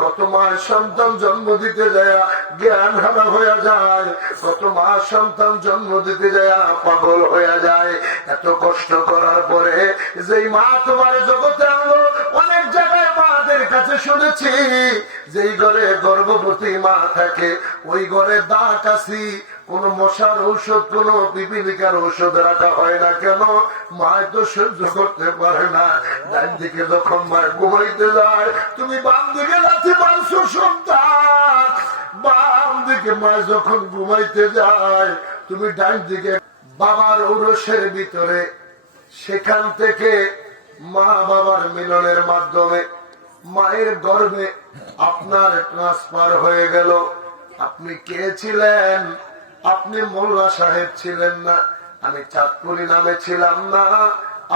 কত মা সন্তান জন্ম দিতে যায় জ্ঞান হারা হয়ে যায়, কত মা সন্তান জন্ম দিতে যায় পাগল হয়ে যায়। এত কষ্ট করার পরে যেই মা তোমার জগতে আনলো, অনেক জায়গায় মাদের কাছে শুনেছি যেই ঘরে গর্ভবতী মা থাকে ওই ঘরে দা কাশি, কোন মশার ঔষধ, কোন পিপিলিকার ঔষধ রাখা হয় না। কেন? মায় তো সহ্য করতে পারে না। ডান দিকে যখন মায় ঘুমাইতে যায়, তুমি বাম দিকে লাথি মারছো সন্তান, বাম দিকে মায় যখন ঘুমাইতে যায়, তুমি ডান দিকে বাবার ঔরসের ভিতরে। সেখান থেকে মা বাবার মিলনের মাধ্যমে মায়ের গর্ভে আপনার ট্রান্সফার হয়ে গেল। আপনি কে ছিলেন? আপনি মোল্লা সাহেব ছিলেন না, আমি চাঁদপুরি নামে ছিলাম না,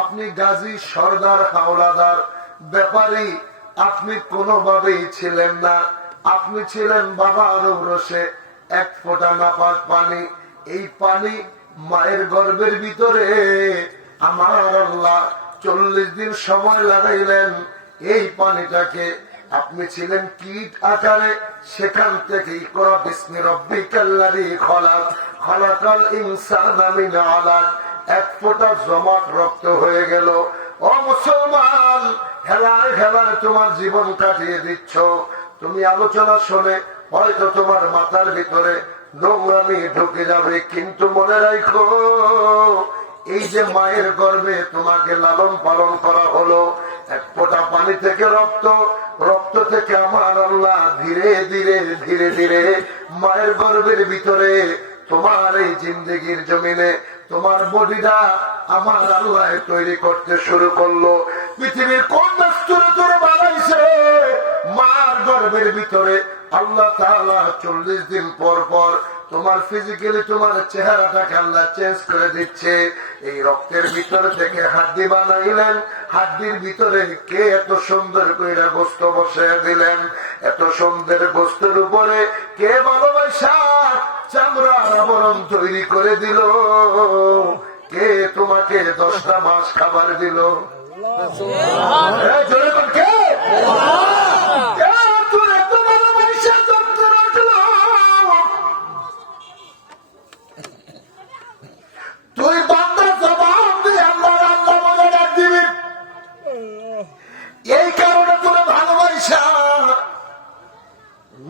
আপনি গাজী সর্দার হাওলাদার ব্যাপারী আপনি কোনোভাবেই ছিলেন না। আপনি ছিলেন বাবার ঔরসে এক ফোঁটা নাপাক পানি। এই পানি মায়ের গর্ভের ভিতরে আমার আল্লাহ 40 দিন সময় লাগাইলেন এই পানিটাকে। আপনি ছিলেন কীট আকারে, সেখান থেকে ইকরা বিসমি রাব্বিকাল্লাযী খলাক, খলাকাল ইনসানা মিন আলাক, এক ফোঁটা জমাট রক্ত হয়ে গেল। ও মুসলমান, হেলায় হেলায় তোমার জীবন কাটিয়ে দিচ্ছ। তুমি আলোচনা শুনে হয়তো তোমার মাথার ভিতরে নোংরামি ঢুকে যাবে, কিন্তু মনে রাখো এই যে মায়ের গর্ভে তোমাকে লালন পালন করা হলো, এক ফোঁটা পানি থেকে রক্ত, রক্ত থেকে আমার আল্লাহ ধীরে ধীরে ধীরে ধীরে মায়ের গর্ভের ভিতরে তোমার এই জিন্দেগির জমিনে তোমার বডিটা আমার আল্লাহ তৈরি করতে শুরু করলো। পৃথিবীর কোন বস্তুরে তোর বানাইছে? মার গর্ভের ভিতরে আল্লাহ তাআলা 40 দিন পর পর তোমার ফিজিক্যালি তোমার চেহারাটাকে আল্লাহ চেঞ্জ করে দিচ্ছে। এই রক্তের ভিতর থেকে হাড্ডি বানাইলেন, হাড্ডির ভিতরে কে এত সুন্দর করে গোস্ত বসিয়ে দিলেন, এত সুন্দর গোস্তের উপরে কে ভালোবাসা চামড়ার আবরণ তৈরি করে দিল, কে তোমাকে 10টা মাস খাবার দিল? জোরে বল, কে? তুই বান্দা জবাব দিয়ে আল্লাহ আল্লাহ বলে ডাক দিবি। এই কারণে তোরা ভালোবাসা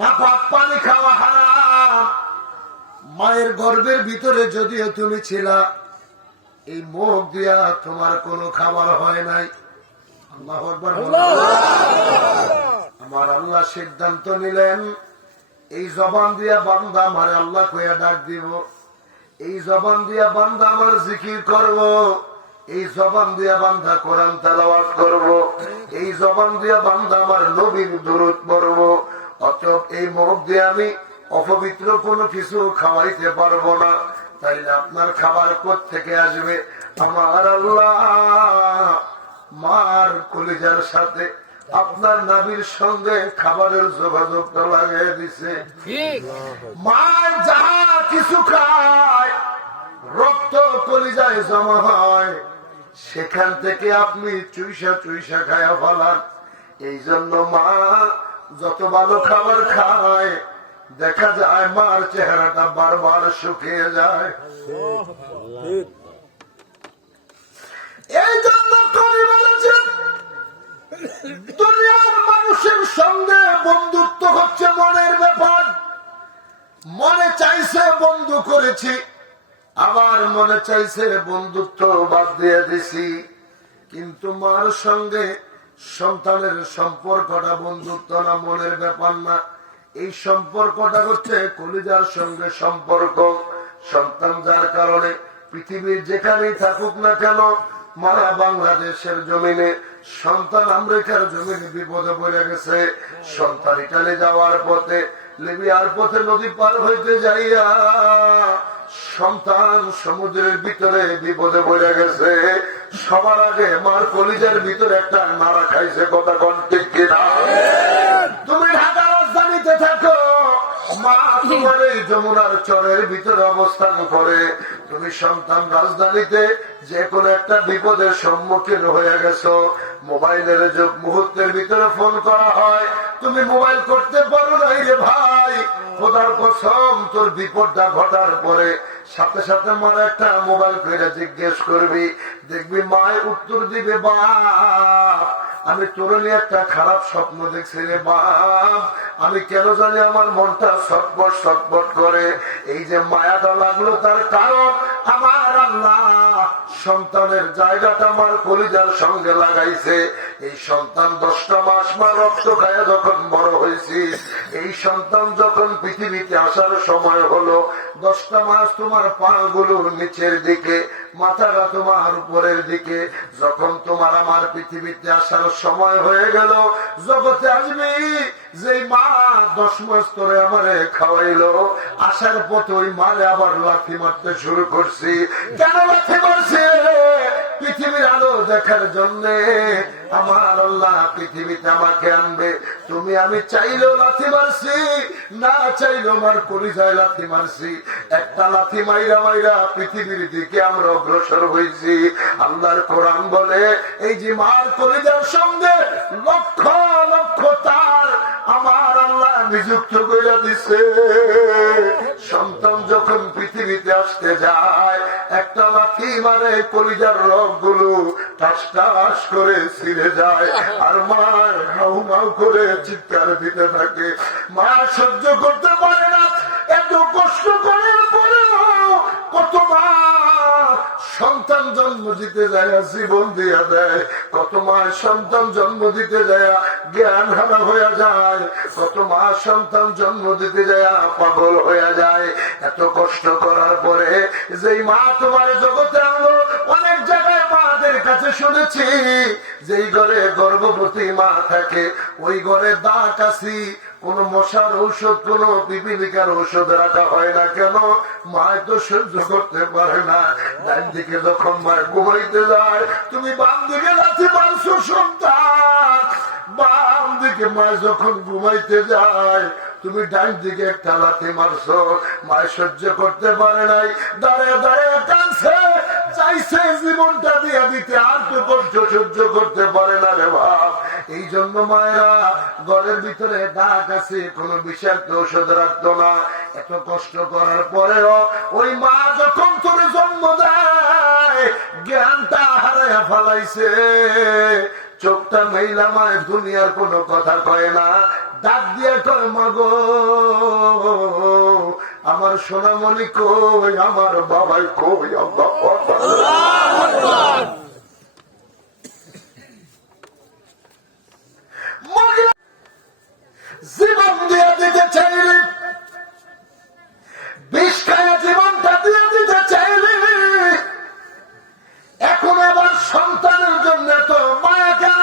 নাপাক পানি খাওয়া হারাম। মায়ের গর্ভের ভিতরে যদিও তুমি ছিলা, এই মুখ দিয়া তোমার কোনো খাবার হয় নাই। আল্লাহু আকবার। আমার আল্লাহ সিদ্ধান্ত নিলেন এই জবান দিয়া বান্দা আমার আল্লাহ কইয়া ডাক দিব, এই জবান দিয়া বান্দা আমার জিকির করব, এই জবান দিয়া বান্দা কোরআন তেলাওয়াত করব, এই জবান দিয়া বান্দা আমার নবীর দুরূদ পড়ব। অতএব এই মুখ দিয়ে আমি অপবিত্র কোনো কিছু খাওয়াইতে পারবো না। তাইলে আপনার খাবার কোত্থেকে আসবে? আমার আল্লাহ মার কলিজার সাথে আপনার নাবির সঙ্গে খাবারের যোগাযোগটা লাগিয়ে দিছে। মা যাহা কিছু খায় রক্ত কলিজায় জমা হয়, সেখান থেকে আপনি চুইসা চুইসা খায়া ফেলান। এই জন্য মা যত ভালো খাবার খায় দেখা যায় মার চেহারাটা বারবার শুকিয়ে যায়। এই জন্য কবি বলেছেন দুনিয়ার মানুষের সঙ্গে বন্ধুত্ব হচ্ছে মনের ব্যাপার। মনে চাইছে বন্ধু করেছি, আবার মনে চাইছে বন্ধুত্ব বাদ দিয়ে দিছি। কিন্তু মার সঙ্গে সন্তানের সম্পর্কটা বন্ধুত্ব না, মনের ব্যাপার না। এই সম্পর্কটা হচ্ছে কলিজার সঙ্গে সম্পর্ক। সন্তান যার কারণে পৃথিবীর যেখানেই থাকুক না কেন, মারা বাংলাদেশের জমিনে, সন্তান আমেরিকার জমিনে বিপদে পড়ে গেছে, সন্তান ইটালি যাওয়ার পথে, লিবিয়ার পথে নদী পার হইতে যাইয়া সন্তান সমুদ্রের ভিতরে বিপদে পড়ে গেছে, সবার আগে মার কলিজার ভিতরে একটা নাড়া খাইছে। কথা কোন ঠিক কিনা? তুমি ঢাকা রাজধানীতে থাকো, মা তোমার এই যমুনার চরের ভিতরে অবস্থান করে, তুমি সন্তান রাজধানীতে যে কোনো একটা বিপদের সম্মুখীন হয়ে গেছো, মোবাইলের যুগ, মুহূর্তের ভিতরে ফোন করা হয়, তুমি মোবাইল করতে পারো নাই রে ভাই, খোদার কসম তোর বিপদটা ঘটার পরে সাথে সাথে মার একটা মোবাইল করে জিজ্ঞেস করবি, দেখবি মায় উত্তর দিবে, বাপ আমি তোর নিয়ে একটা খারাপ স্বপ্ন দেখছি রে বাপ, আমি কেন জানি আমার মনটা ছটফট ছটফট করে। এই যে মায়াটা লাগলো তার কারণ আমার আল্লাহ সন্তানের জায়গাটা আমার কলিজার সঙ্গে লাগাইছে। এই সন্তান 10টা মাস মা রক্ত খায় যখন বড় হয়েছি, এই সন্তান যখন পৃথিবীতে আসার সময় হলো, 10টা মাস তোমার পা গুলো নিচের দিকে, মাথাটা তোমার উপরের দিকে। যখন তোমার আমার পৃথিবীতে আসার সময় হয়ে গেল, জগতে আসবি, যে মা 10 মাস ধরে আমারে খাওয়াইলো, আসার পথে ওই মারে আবার লাথি মারতে শুরু করছি। কেন লাথি মারছে? পৃথিবীর আলো দেখার জন্য। আমার আল্লাহ পৃথিবীতে আমাকে আনবে, তুমি আমি চাইলেও লাথি মারছি, না চাইলেও আমার কলিজায় লাথি মারছি। একটা লাথি মাইরা মাইরা পৃথিবীর দিকে আমরা অগ্রসর হয়েছি। আল্লাহর কোরআন বলে, এই যে মার কলিজার সঙ্গে লক্ষ লক্ষ তার আমার আল্লাহ নিযুক্ত করে দিছে। সন্তান যখন পৃথিবীতে আসতে যায়, একটা লাথি মারে কলিজার রগ গুলো টাস টাস করে ছিঁড়ে যায়, আর মা হাউ মাউ করে চিৎকার দিতে থাকে। মা সহ্য করতে পারে না, এত কষ্ট করার পরেও কত মা সন্তান জন্ম দিতে যায় জীবন দিয়া দেয়, কত মা সন্তান জন্ম দিতে যায় জ্ঞান হারা হয়ে যায়, কত মা সন্তান জন্ম দিতে যায় পাগল হয়ে যায়। এত কষ্ট করার পরে যেই মা তোমার জগতে আনলো, অনেক জায়গায় মাদের কাছে শুনেছি যেই ঘরে গর্ভবতী মা থাকে ওই ঘরে দা কাশি, কোন মশার ঔষধ, কোন পিপিলিকার ঔষধ রাখা হয় না। কেন? মায় তো সহ্য করতে পারে না। ডান দিকে যখন মায় ঘুমাইতে যায়, তুমি বাম দিকে লাথি মারছো সন্তান, বাম দিকে মায় যখন ঘুমাইতে যায় তুমি ডান দিকে একটা লাথি মারছো। মায় সহ্য করতে পারে নাই, দাঁড়িয়ে দাঁড়িয়ে কাঁদছে, চাইছে জীবনটা দিয়ে দিতে, আর তো কষ্ট সহ্য করতে পারে না রে বাপ। এই জন্য মায়েরা ঘরের ভিতরে দাগ আছে, কোন বিষাক্ত ঔষধ রাখতো না। এত কষ্ট করার পরেও ওই মা যখন তোর জন্ম দেয়, জ্ঞানটা হারাইয়া ফেলাইছে, চোখটা মেইলা মায় দুনিয়ার কোনো কথা কয় না, ডাক দিয়ে কয়, মাগো আমার সোনামণি কই, আমার বাবাই কই। জীবন দিয়ে দিতে চাইলে, বিষ খায়া জীবনটা দিয়ে দিতে চাইলে, এখন আবার সন্তানের জন্য তো মায়া কেন?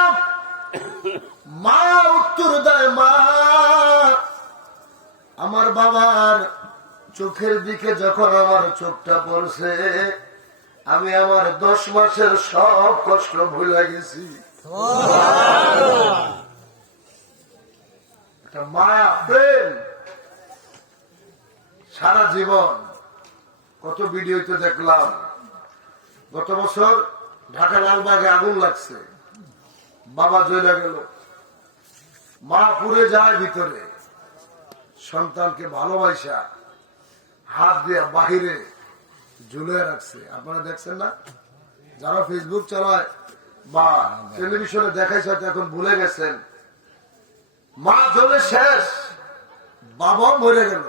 মা উত্তর দেয়, মা আমার বাবার চোখের দিকে যখন আমার চোখটা পড়ছে, আমি আমার 10 মাসের সব কষ্ট ভুলে গেছি। একটা মায়া প্রেম সারা জীবন। কত ভিডিওতে দেখলাম, গত বছর ঢাকা লালবাগে আগুন লাগছে, বাবা জ্বলে গেল, মা পুড়ে যায় ভিতরে, সন্তানকে ভালোবাসা হাত দিয়ে বাহিরে ঝুলে রাখছে। আপনারা দেখছেন না? যারা ফেসবুক চালায় বা টেলিভিশনে দেখাইছে এখন ভুলে গেছেন, মা জ্বলে শেষ, বাবাও মরে গেল।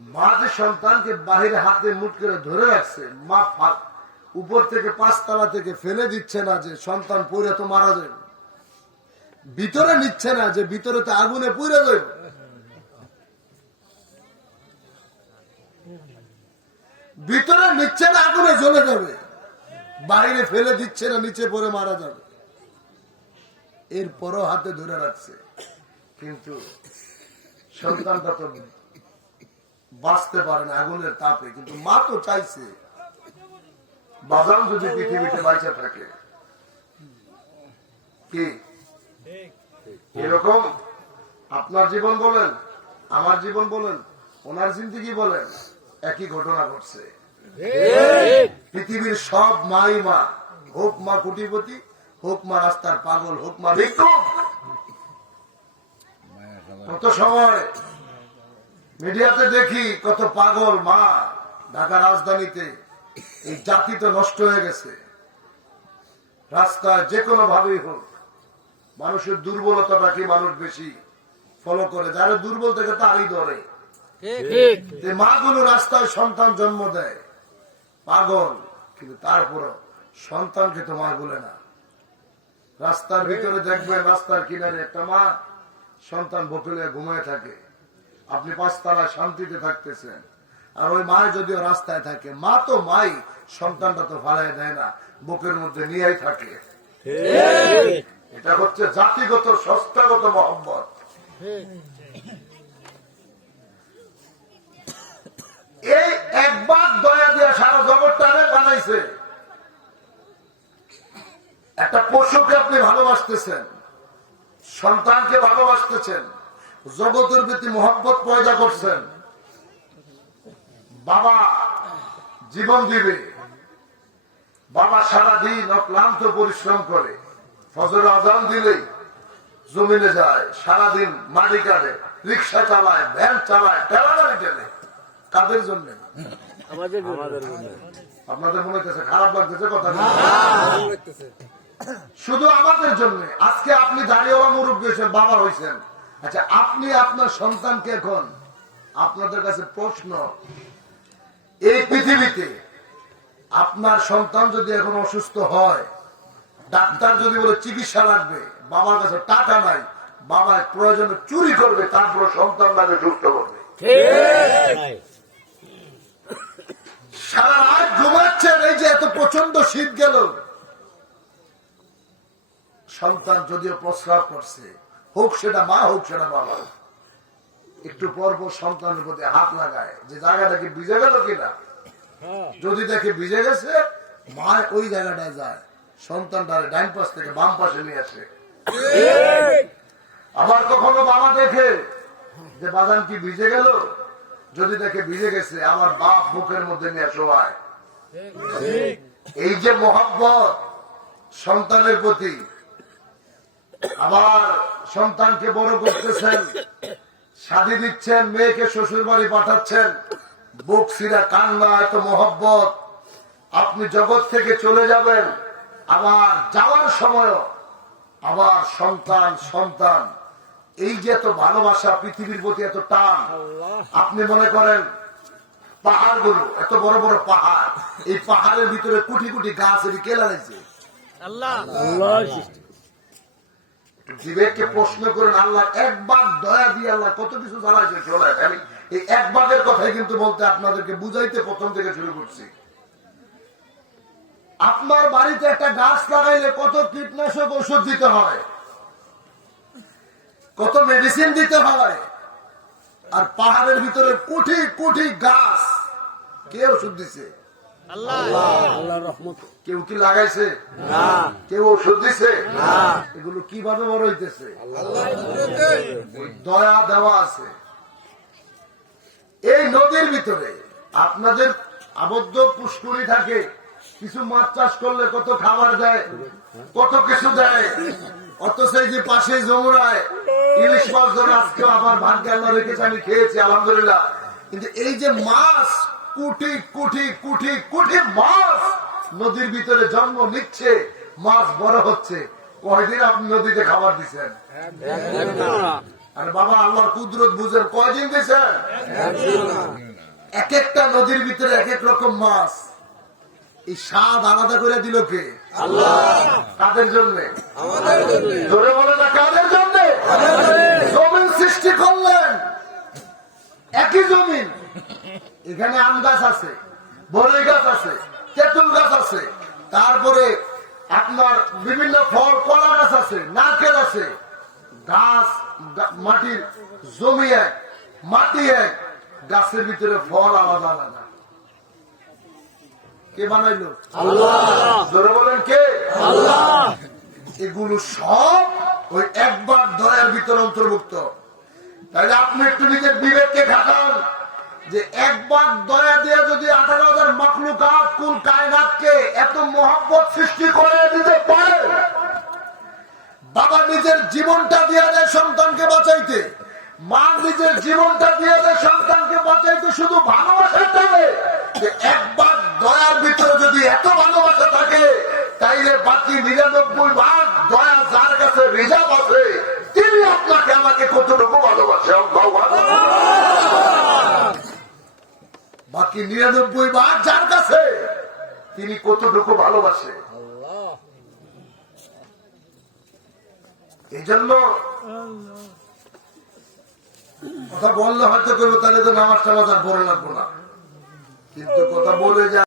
মা যে সন্তানকে বাহিরে হাতে মুঠ করে ধরে রাখছে, মা উপর থেকে 5 তলা থেকে ফেলে দিচ্ছে না যে সন্তান পড়ে তো মারা যাবে, ভিতরে নিচ্ছে না যে ভিতরে তো আগুনে পুড়ে যাবে, ভিতরে নিচ্ছে না আগুনে জ্বলে যাবে, বাইরে ফেলে দিচ্ছে না নিচে পড়ে মারা যাবে, এরপরও হাতে ধরে রাখছে। কিন্তু সন্তানটা তো বাঁচতে পারে না আগুনের তাপে, কিন্তু মা তো চাইছে বাজান যদি পৃথিবীতে বাঁচা থাকে। কি এরকম আপনার জীবন বলেন, আমার জীবন বলেন, ওনার জিন্দেগি বলেন, একই ঘটনা ঘটছে। পৃথিবীর সব মাই মা, হোক মা কোটিপতি, হোক মা রাস্তার পাগল, হোক মা ভিক্ষুক, কত সময় মিডিয়াতে দেখি কত পাগল মা, ঢাকা রাজধানীতে এই জাতি তো নষ্ট হয়ে গেছে। রাস্তায় যে কোনো ভাবেই হোক মানুষের দুর্বলতাটাকে মানুষ বেশি ফলো করে, যারা দুর্বল থেকে তারই ধরে। মা গুলো রাস্তায় সন্তান জন্ম দেয়, পাগল, কিন্তু তারপরও সন্তানকে তো মা বলে না। রাস্তার ভিতরে দেখবেন, রাস্তার কিনারে একটা মা সন্তান বকুলে ঘুমায় থাকে, আপনি পাঁচতলায় শান্তিতে থাকতেছেন, আর ওই মা যদিও রাস্তায় থাকে, মা তো মাই, সন্তানটা তো ফালাই দেয় না, বুকের মধ্যে নিয়েই থাকে। এটা হচ্ছে জাতিগত সংস্থাগত মহব্বত। এই একবার দয়া দিয়ে সারা জগৎটারে বানাইছে। একটা পশুকে আপনি ভালোবাসতেছেন, সন্তানকে ভালোবাসতেছেন, জগতের প্রতি মহব্বত পয়দা করছেন। বাবা জীবন দিবে, বাবা সারাদিন অক্লান্ত পরিশ্রম করে, ফজর আজান দিলেই জমিনে যায়, সারাদিন মাটি কাটে, রিক্সা চালায়, ভ্যান চালায়, টেলাগাড়ি টেনে। কাদের জন্য? আপনাদের মনে হচ্ছে খারাপ লাগতেছে কথা? শুধু আমাদের জন্য। আজকে আপনি দাঁড়িয়েওয়ালা মুরব্বী হয়েছেন, বাবা হয়েছেন। আচ্ছা, আপনি আপনার সন্তানকে, এখন আপনাদের কাছে প্রশ্ন, এই পৃথিবীতে আপনার সন্তান যদি এখন অসুস্থ হয়, ডাক্তার যদি বলে চিকিৎসা লাগবে, বাবার কাছে টাকা নাই, বাবা প্রয়োজনে চুরি করবে, তারপর সন্তান তাকে সুস্থ করবে। সারা রাত ঘুমাচ্ছেন, এই যে এত প্রচন্ড শীত গেল, সন্তান যদিও প্রস্রাব করছে, হোক সেটা মা, হোক সেটা বাবা, একটু পর পর সন্তানের প্রতি হাত লাগায় যে জায়গাটা কি ভিজে গেল কিনা। যদি দেখে ভিজে গেছে, মা ওই জায়গাটায় যায়, সন্তানটা ডাইন পাশ থেকে বাম পাশে নিয়ে আসে। আবার কখনো বাবা দেখে যে বাজান কি ভিজে গেল, যদি দেখে ভিজে গেছে, আমার বাপ বুকের মধ্যে নিয়ে শোয়ায়। এই যে মহব্বত সন্তানের প্রতি, আবার সন্তানকে বড় করতেছেন, শাদী দিচ্ছেন, মেয়েকে শ্বশুর বাড়ি পাঠাচ্ছেন, বুক সিরা কান্না, এত মহব্বত। আপনি জগৎ থেকে চলে যাবেন, আবার যাওয়ার সময় আবার সন্তান সন্তান, এই যে এত ভালোবাসা, পৃথিবীর প্রতি এত টান। আপনি মনে করেন পাহাড় গুলো, এত বড় বড় পাহাড়, এই পাহাড়ের ভিতরে কোটি কোটি গাছ, এটি কে লাগাইছে? আল্লাহ। বিবেককে প্রশ্ন করেন, আল্লাহ একবার দয়া দিয়ে আল্লাহ কত কিছু চালাইছে চলে। এই একবারের কথাই কিন্তু বলতে আপনাদেরকে বুঝাইতে প্রথম থেকে শুরু করছি। আপনার বাড়িতে একটা গাছ লাগাইলে কত কীটনাশক ওষুধ দিতে হয়, কত মেডিসিন দিতে হয়, আর পাহাড়ের ভিতরে কোটি কোটি গাছ, কে ওষুধ দিছে? আল্লাহ রহমত। কেউ কি লাগাইছে? না। কেউ ওষুধ দিছে? না। এগুলো কিভাবে বড় হইতেছে? দয়া দেওয়া আছে। এই নদীর ভিতরে আপনাদের আবদ্ধ পুষ্করি থাকে, কিছু মাছ চাষ করলে কত খাবার দেয়, কত কিছু দেয়, অথচ এই যে পাশে যমুনায় ইলিশ মাছ ধরে আজকে আমার ভাগ্যে আল্লাহ রেখেছে, আমি খেয়েছি আলহামদুলিল্লাহ। কিন্তু এই যে মাছ, কোটি কোটি কোটি কোটি মাছ নদীর ভিতরে জন্ম নিচ্ছে, মাছ বড় হচ্ছে, কয়দিন আপনি নদীতে খাবার দিচ্ছেন? আর বাবা আল্লাহর কুদরত বুঝেন, কয়দিন দিচ্ছেন? এক একটা নদীর ভিতরে এক এক রকম মাছ। এই স্বাদ আলাদা করে দিল কে? আল্লাহ। কাদের জন্য? ধরে বলে না, কাদের জন্য? জমিন সৃষ্টি করলেন, একই জমিন, এখানে আম গাছ আছে, বড়ই গাছ আছে, তেঁতুল গাছ আছে, তারপরে আপনার বিভিন্ন ফল, কলা গাছ আছে, নারকেল আছে, গাছ মাটির জমি এক, মাটি এক, গাছের ভিতরে ফল আলাদা আলাদা। কে বানাইলো? আল্লাহ। ধরে বলেন কে? আল্লাহ। এগুলো সব ওই একবার দয়ার ভিতরে অন্তর্ভুক্ত। তাহলে আপনি একটু নিজের বিবেককে খাটান, যে একবার দয়া দিয়ে যদি 18,000 মাখলুকাত কুল কায়নাতকে এত মহব্বত সৃষ্টি করে দিতে পারে, বাবা নিজের জীবনটা দিয়ে দেয় সন্তানকে বাঁচাইতে, মা নিজের জীবনটা দিয়ে দেয় সন্তানকে বাঁচাইতে শুধু ভালোবাসার টানে। যে একবার দয়ার ভিতরে যদি এত ভালোবাসা থাকে, তাইলে বাকি 99 ভাগ দয়া যার কাছে রিজার্ভ আছে, তিনি আপনাকে আমাকে কতটুকু ভালোবাসে। বাকি 99 ভাগ যার কাছে, তিনি কতটুকু ভালোবাসে। এই জন্য কথা বললে হয়তো করবো, তাহলে তো নামাজ টামাজ আর পড়ে লাগবো না, কিন্তু কথা বলে যা